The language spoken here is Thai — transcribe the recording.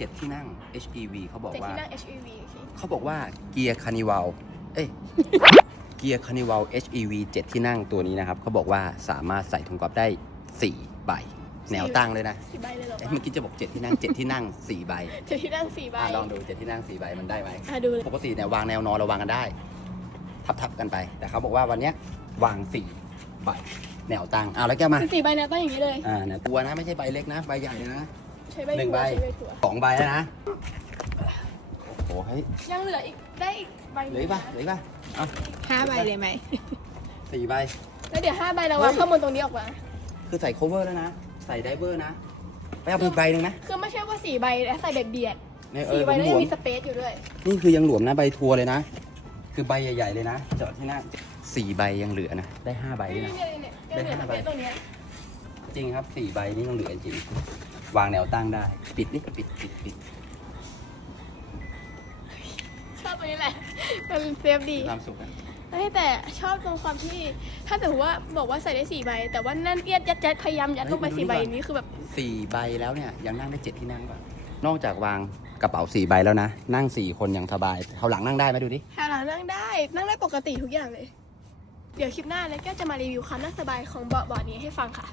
เจ็ดที่นั่ง HEV เขาบอกเจ็ดว่า ที่นั่ง HEV โอเคเขาบอกว่าเกียร์คานิวัลเอ้ย เกียร์คานิวัล HEV 7 ที่นั่งตัวนี้นะครับ เขาบอกว่าสามารถใส่ถุงกอล์ฟได้ 4 ใบ แนวตั้งเลยนะสี่ใบเลยเหรอเอ้ยวะเมื่อกี้จะบอก 7 ที่นั่ง 7 ที่นั่ง 4 ใบเจ็ดที่นั่งสี่ใบอะลองดู 7 ที่นั่ง 4 ใบมันได้ไหม อะดูเลยปกติเนี่ยวางแนวนอนเราวางกันได้ ทับๆกันไป แต่เขาบอกว่าวันเนี้ยวาง4ใบแนวตั้งเอาแล้วแกวมาคือสี่ใบนะต้องอย่างนี้เลย อ่าเนี่ยตัวนะไม่ใช่ใบเล็กนะ ใบใหญ่เลยนะ ใช้ใบหนึ่งถั่วใบใช้ใบถั่วสองใบแล้วนะโอ้โหเฮ้ยยังเหลืออีกได้อีกใบเหลืออีกปะเหลืออีกปะเอาห้าใบเลยไหม สี่ใบ แล้วเดี๋ยวห้าใบเราวางข้างบนตรงนี้ออกมา คือใส่ cover แล้วนะ ใส่ไดเวอร์นะ ไปเอาไปใบหนึ่งนะคือไม่ใช่ว่าสี่ใบแล้วใส่แบบเบียดเนี่ยเอสี่อใบหแล้วลยัวงมมีสเปซอยู่ด้วย ๆนี่คือยังหลวมนะใบทัวร์เลยนะ คือใบใหญ่ๆเลยนะจอดที่หน้าสี่ใบยังเหลือนะ ได้ห้าใบด้วยนะ เนี่ยเนี่ยเนี่ยยังเหลือสเปซตรงเนี้ยจริงครับสี่ใบนี่ยังเหลือจริง วางแนวตั้งได้ ปิดนี่ปิดปิดปิดชอบตรงนี้แหละ มันเซฟดีความสุขนะเฮ้ยแต่ชอบตรงความที่ ถ้าแต่ว่าบอกว่าใส่ได้สี่ใบ แต่ว่านั่นเอียดยัดยัดพยายามยัดลงไปสี่ใบนี้คือแบบสี่ใบแล้วเนี่ยยังนั่งได้เจ็ดที่นั่งป่ะนอกจากวางกระเป๋าสี่ใบแล้วนะ นั่งสี่คนยังสบายเขาหลังนั่งได้ไหมดูดิแถวหลังนั่งได้ นั่งได้ปกติทุกอย่างเลย เดี๋ยวคลิปหน้าแล้วก็จะมารีวิวความนั่งสบายของเบาะเบาะนี้ให้ฟังค่ะ